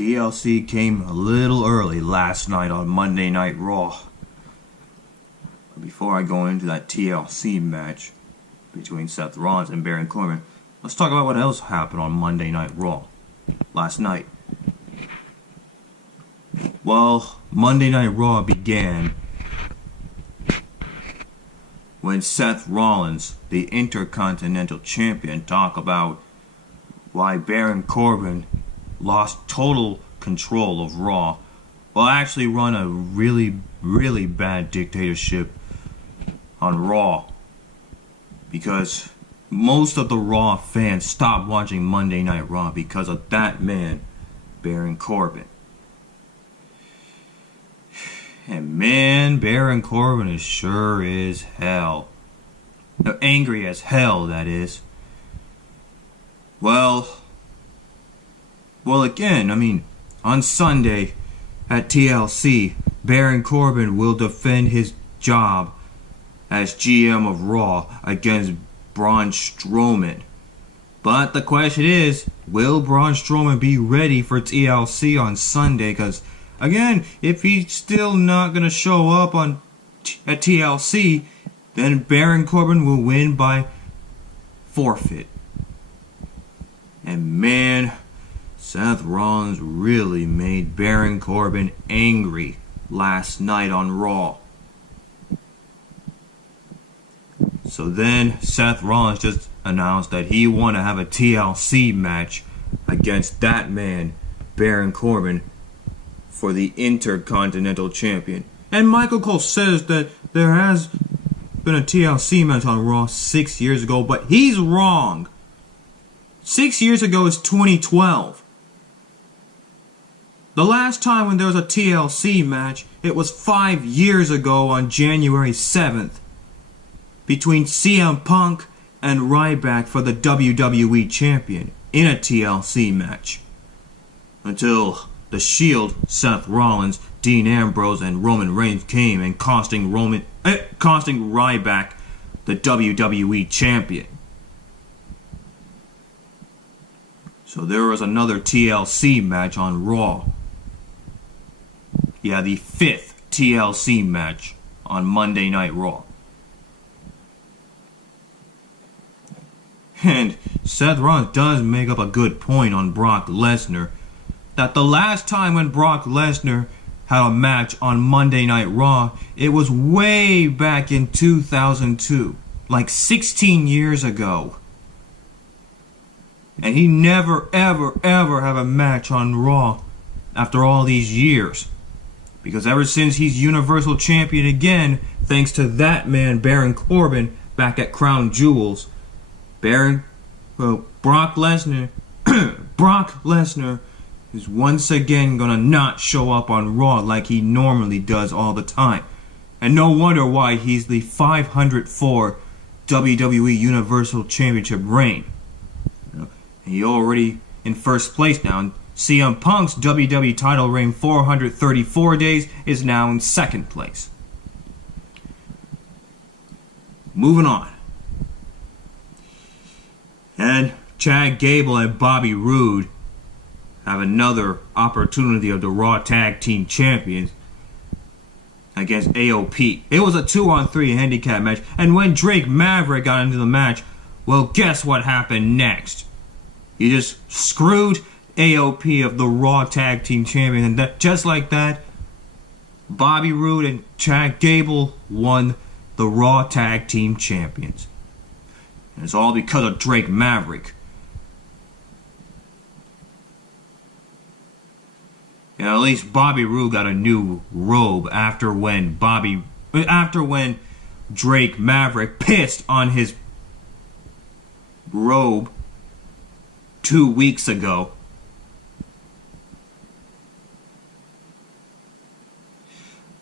TLC came a little early last night on Monday Night Raw. But before I go into that TLC match between Seth Rollins and Baron Corbin, let's talk about what else happened on Monday Night Raw last night. Well, Monday Night Raw began when Seth Rollins, the intercontinental champion, talked about why Baron Corbin lost total control of Raw, will actually run a really bad dictatorship on Raw, because most of the Raw fans stopped watching Monday Night Raw because of that man, Baron Corbin. And man, Baron Corbin is sure as hell. Angry as hell, that is. Well, again, I mean, on Sunday at TLC, Baron Corbin will defend his job as GM of Raw against Braun Strowman. But the question is, will Braun Strowman be ready for TLC on Sunday? Because, again, if he's still not going to show up at TLC, then Baron Corbin will win by forfeit. And man, Seth Rollins really made Baron Corbin angry last night on Raw. So then Seth Rollins just announced that he wanted to have a TLC match against that man, Baron Corbin, for the Intercontinental Champion. And Michael Cole says that there has been a TLC match on Raw 6 years ago, but he's wrong. 6 years ago is 2012. The last time when there was a TLC match, it was 5 years ago on January 7th between CM Punk and Ryback for the WWE Champion in a TLC match. Until The Shield, Seth Rollins, Dean Ambrose, and Roman Reigns came and costing Ryback the WWE Champion. So there was another TLC match on Raw. Yeah, the 5th TLC match on Monday Night Raw. And Seth Rollins does make up a good point on Brock Lesnar, that the last time when Brock Lesnar had a match on Monday Night Raw, it was way back in 2002, like 16 years ago. And he never, ever have a match on Raw after all these years. Because ever since he's Universal Champion again, thanks to that man, Baron Corbin, back at Crown Jewels, Brock Lesnar is once again gonna not show up on Raw like he normally does all the time. And no wonder why he's the 504 WWE Universal Championship reign. He already in first place now. CM Punk's WWE title reign 434 days is now in second place. Moving on. And Chad Gable and Bobby Roode have another opportunity of the Raw Tag Team Champions against AOP. It was a 2-on-3 handicap match, and when Drake Maverick got into the match, well, guess what happened next? He just screwed AOP of the Raw Tag Team Champions, and that, just like that, Bobby Roode and Chad Gable won the Raw Tag Team Champions. And it's all because of Drake Maverick. And at least Bobby Roode got a new robe after when Drake Maverick pissed on his robe 2 weeks ago.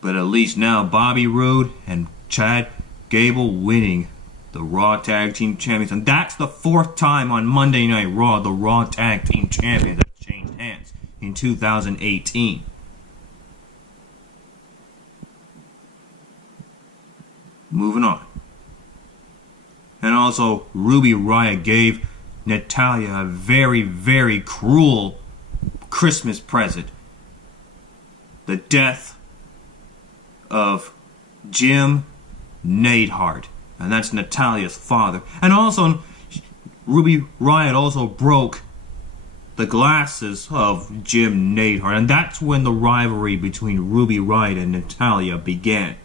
But at least now Bobby Roode and Chad Gable winning the Raw Tag Team Champions. And that's the 4th time on Monday Night Raw the Raw Tag Team Champions have changed hands in 2018. Moving on. And also, Ruby RIott gave Natalya a very cruel Christmas present. The death of Jimi Neidhart. And that's Natalya's father. And also, Ruby RIott also broke the glasses of Jimi Neidhart. And that's when the rivalry between Ruby RIott and Natalya began.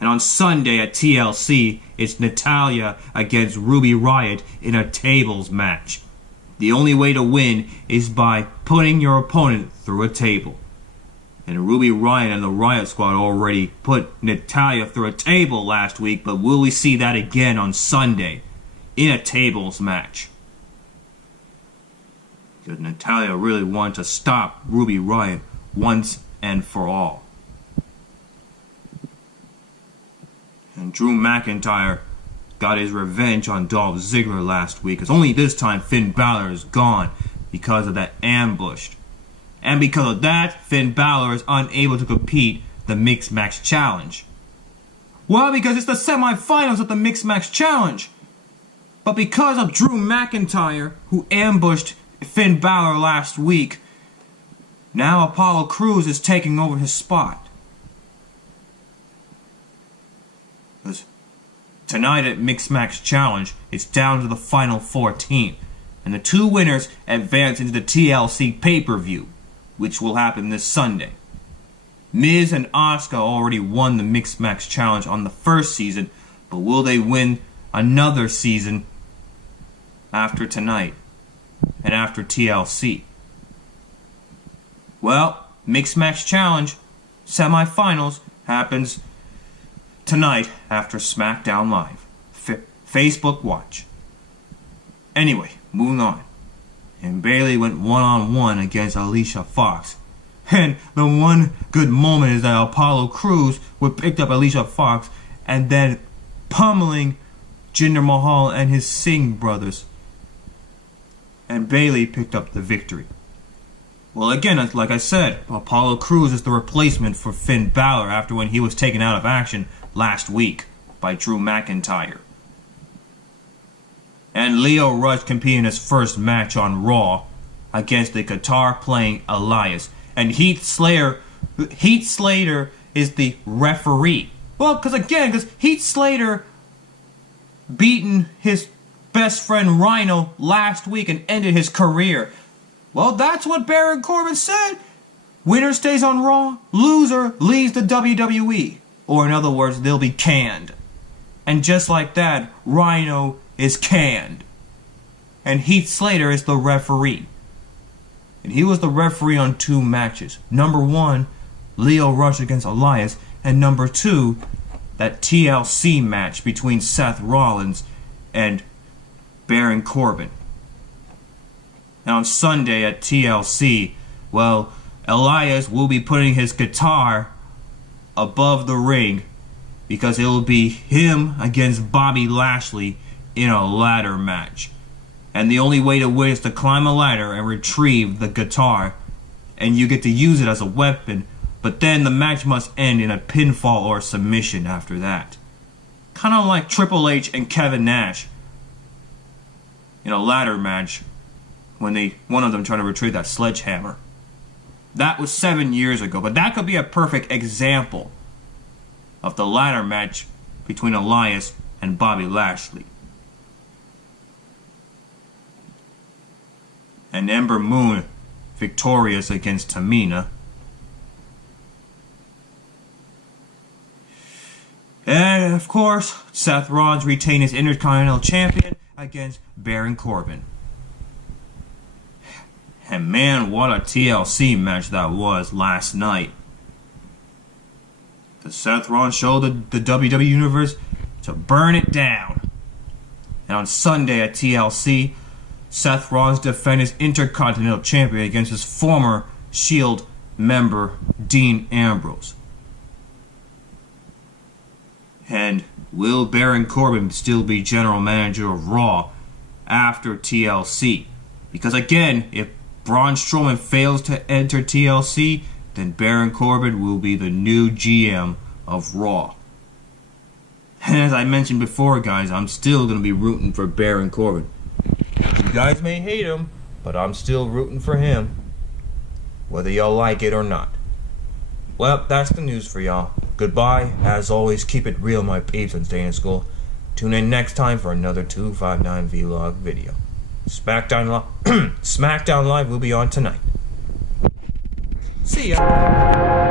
And on Sunday at TLC, it's Natalya against Ruby RIott in a tables match. The only way to win is by putting your opponent through a table. And Ruby RIott and the RIott Squad already put Natalya through a table last week, but will we see that again on Sunday in a tables match? Because Natalya really wanted to stop Ruby RIott once and for all. And Drew McIntyre got his revenge on Dolph Ziggler last week, because only this time Finn Balor is gone because of that ambush. And because of that, Finn Balor is unable to compete the Mixed Match Challenge. Well, because it's the semifinals of the Mixed Match Challenge. But because of Drew McIntyre, who ambushed Finn Balor last week, now Apollo Crews is taking over his spot. Because tonight at Mixed Match Challenge, it's down to the final 14. And the two winners advance into the TLC pay-per-view, which will happen this Sunday. Miz and Asuka already won the Mixed Match Challenge on the first season, but will they win another season after tonight and after TLC? Well, Mixed Match Challenge semifinals happens tonight after SmackDown Live. Facebook Watch. Anyway, moving on. And Bayley went one-on-one against Alicia Fox. And the one good moment is that Apollo Crews would pick up Alicia Fox and then pummeling Jinder Mahal and his Singh brothers. And Bayley picked up the victory. Well, again, like I said, Apollo Crews is the replacement for Finn Balor after when he was taken out of action last week by Drew McIntyre. And Lio Rush competed in his first match on Raw against the guitar-playing Elias. And Heath Slater is the referee. Well, because Heath Slater beaten his best friend Rhino last week and ended his career. Well, that's what Baron Corbin said. Winner stays on Raw, loser leaves the WWE. Or in other words, they'll be canned. And just like that, Rhino is canned. And Heath Slater is the referee. And he was the referee on two matches. Number one, Lio Rush against Elias. And number two, that TLC match between Seth Rollins and Baron Corbin. And on Sunday at TLC, well, Elias will be putting his guitar above the ring because it will be him against Bobby Lashley in a ladder match. And the only way to win is to climb a ladder and retrieve the guitar. And you get to use it as a weapon. But then the match must end in a pinfall or submission after that. Kind of like Triple H and Kevin Nash in a ladder match when one of them tried to retrieve that sledgehammer. That was 7 years ago. But that could be a perfect example of the ladder match between Elias and Bobby Lashley. And Ember Moon victorious against Tamina. And of course, Seth Rollins retained his Intercontinental Champion against Baron Corbin. And man, what a TLC match that was last night. The Seth Rollins showed the WWE Universe to burn it down. And on Sunday at TLC, Seth Rollins defended his Intercontinental Champion against his former Shield member, Dean Ambrose. And will Baron Corbin still be General Manager of Raw after TLC? Because again, if Braun Strowman fails to enter TLC, then Baron Corbin will be the new GM of Raw. And as I mentioned before, guys, I'm still going to be rooting for Baron Corbin. You guys may hate him, but I'm still rooting for him. whether y'all like it or not. Well, that's the news for y'all. Goodbye. As always, keep it real, my peeps, and stay in school. Tune in next time for another 259 Vlog video. SmackDown Live will be on tonight. See ya.